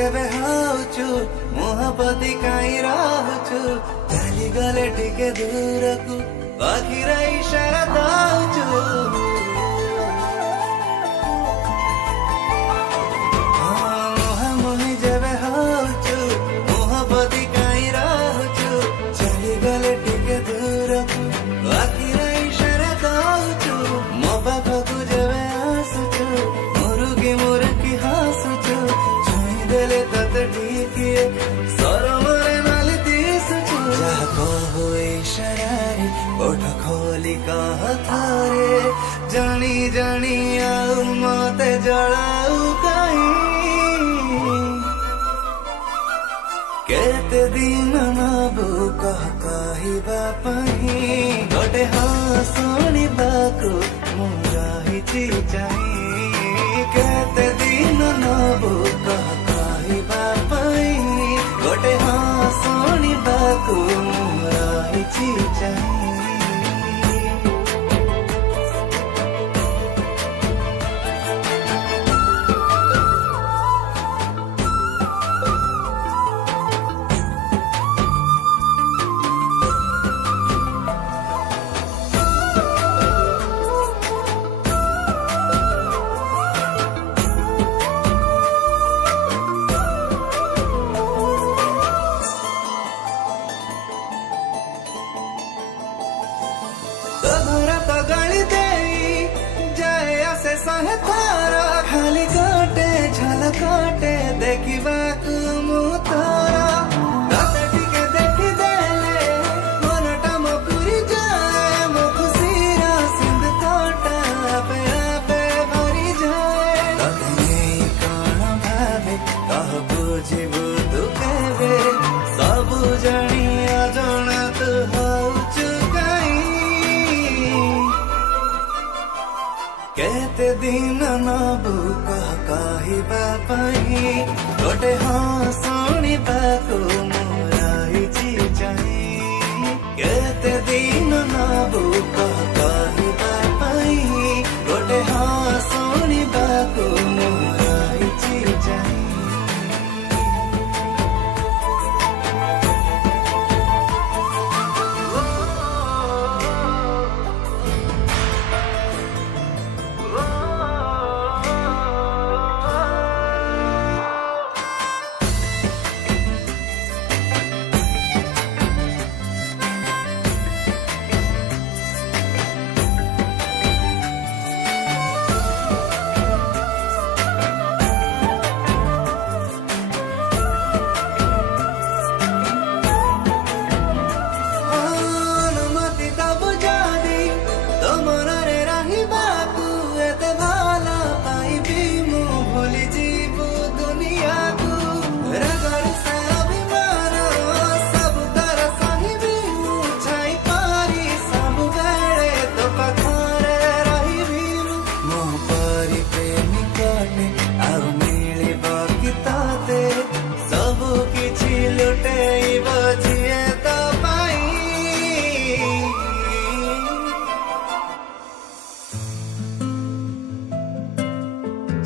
जेबे हाउचु मोहब्बती काई राहुचु चली गले टिके दूरकु आखिर इशारा दाउचु मोही जेबे हाउचु मोहब्बती काई राहुचु चली गले टिके दूरकु आखिर इशारा दाउचु मो पाखकु जेबे आसुचु मुरुकी मुरुकी हासुचु देले तत टीकिए सरमरे नाली दिसुचु जहाँ कहो इशारारे ओठ खोली कह थारे जानी जानी आउ मते जड़ाऊ कहीं केते दिन नबु कह कहिबा पही गोटे हसुनी बाकु मुरा हिची चाही केते दिन नबु कह गोटे हसुनी बाकु मुरा हिची चाही गली दे जाए आसे सहे तारा खाली काटे झल काटे देखा मुतारा राते टिके देखी देले मनटा मो पूरी जाए मो खुशीरा सिंध काटा आपे आपे भरी जाए तते कण भावे कह बुझिबु तू केबे सबु जानी अजଣା तू होउचु केते दिन नबु कह कहिबा पही गोटे हसुनी बाकु मुरा हिची चाही केते दिन नबु कह कहिबा पही गोटे हसुनी बाकु मुरा हिची चाही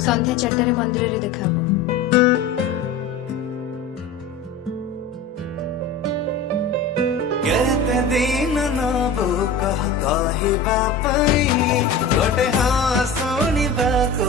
संध्या 4टारे मंदिर रे देखाबो केते दिन नबु कह कहिबा पही गोटे हसुनी बाकु